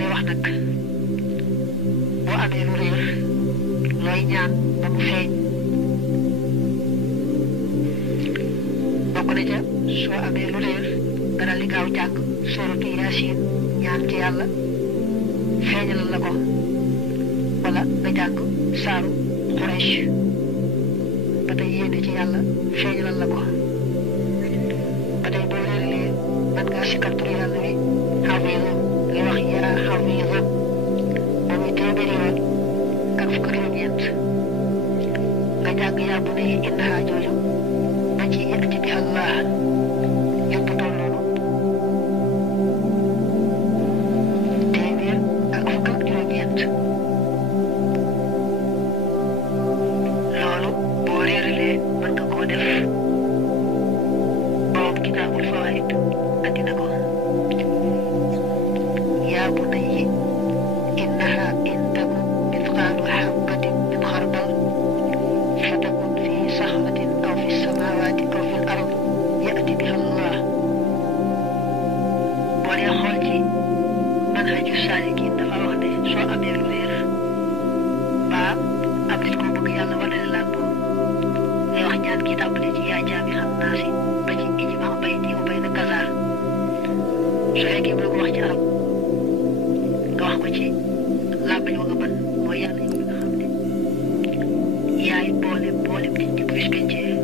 lay wax nag boo amee lu réer looy ñaan ba mu feeñ bokk na ca soo amee lu réer nga dal di gaaw jàng sooratu Yaasin ñaan ci yàlla feeñalal la ko wala nga jàng saaru Quraysh ba tey yéene ci yàlla feeñalal la ko ba tey boo réerlee man ngaa sikkar tur yàlla wi xafiisu li wax yaa xafiisu ba muy téeméeri yoon ak fukk ak juróom-ñeent nga jàng yaa bunayya innahaa jooju ba ci ya'ti bihaa Allah yëpp toll noonu téeméer ak fukk ak juróom-ñeent loolu boo réeralee mën nga koo def borom kitaabul fawaa'id andi na ko yaa bunayya innahaa in taku mithqaalu habbatin min xardal fatakun fi saxratin aw fi samaawaati aw fil ard ya'ti bihaa Allah boo dee xool ci manhaju saalikiin dafa wax ne soo amee lu réer mbaa am nit ko bëgg yàlla wanale la moom ngay wax ñaan kii tàmbale ci yaa jaami xam naa si ba ci ijmaa bayni wa bayna kaza su fekkee bëgg wax ci arab nga wax ko ci làmbañ wa nga mën mooy yàlla yow mi nga xam ne yaay boolem nit ñi bu bis pencee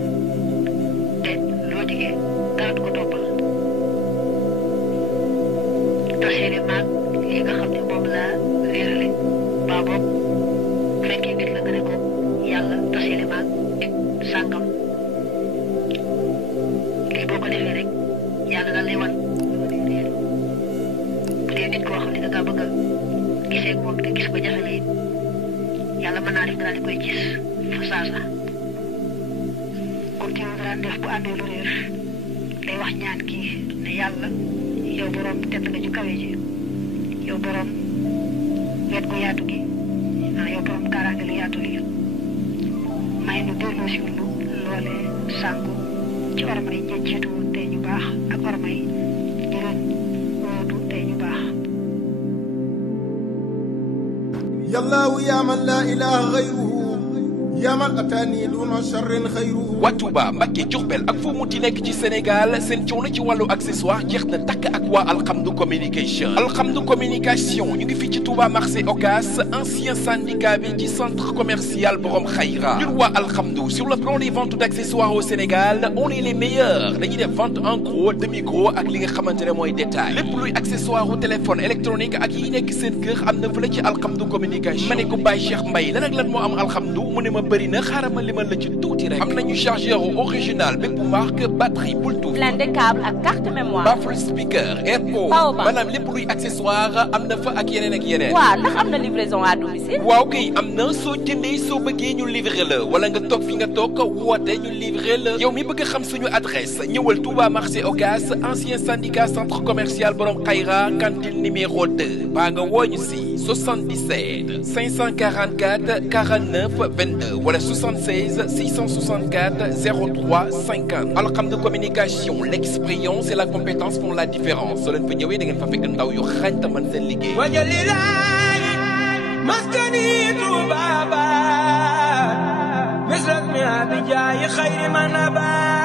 te loo digee dara du ko toppal taseene maag lii nga xam ne moom laa réerale baa boog fekkee nit la nga ne ko yàlla taseene maag nit sàngam lii boo ko defee rek yàlla daal lay wan bu dee nit koo xam ne da ngaa bëgg a gisee ak moom te gis ko jafe la it yàlla mën naa def nga daal di koy gis fa saasa comme ci yow daan def bu amee lu réer day wax ñaan kii ne yàlla yow borom tedd nga ju kawe ji yow borom wet gu yaatu gi yow borom kaaraange lu yaatu li may nu delloo si lu loolee sànku ci ormay ña jiitu woon tey ñu baax ak ormay ñu leen wóotu tey ñu baax. yallaahu yaa man laa ilaaha xayruhu yaa man ataani duna sharrin xayruhu. waa Touba Mbacké Diourbel ak foo muti nekk ci Sénégal seen coono ci wàllu accessoire jeex na takk ak waa Alhamdou communication. Alhamdou communication ñu ngi fii ci Touba marché Ocass ancien syndicat bi ci centre commercial Borom Khayra. ñun waa Alhamdou sur le plan des ventes d'accessoires au Sénégal on est les meilleurs dañuy def vente en gros demi gros ak li nga xamante ne mooy détail lépp luy accessoire au téléphone électronique ak yi nekk seen kër am na fële ci Alhamdou communication. ma ne ko Baye Cheikh Mbaye lan ak lan moo am Alhamdou mu ne ma bëri na xaaral ma limal la ci tuuti rek. am nañu chargeur original bépp marque batterie Bluetooth. plein de câble ak carte mémoire. baffle speaker airpod. maanaam lépp luy accessoire am na fa ak yeneen ak yeneen. waaw ndax am na livraison à domicile. waaw kay am na soo jëndee soo bëggee ñu livrer la wala nga toog fi nga toog woote ñu livrer la. yow mi bëgg xam suñu adresse ñëwal Touba marché Ocass ancien syndicat centre commercial Borom Khayra cantine numéro 2 baa nga wooñu si 77 544 49 22 wala 76 664 03 50. Alhamdou communication l'expérience et la compétence font la différence soo leen fa ñëwee da ngeen fa fekk ndaw yu xarañ te mën seen liggéey. wajalilaay maskani Touba misras mi abijaayi xayri man abaa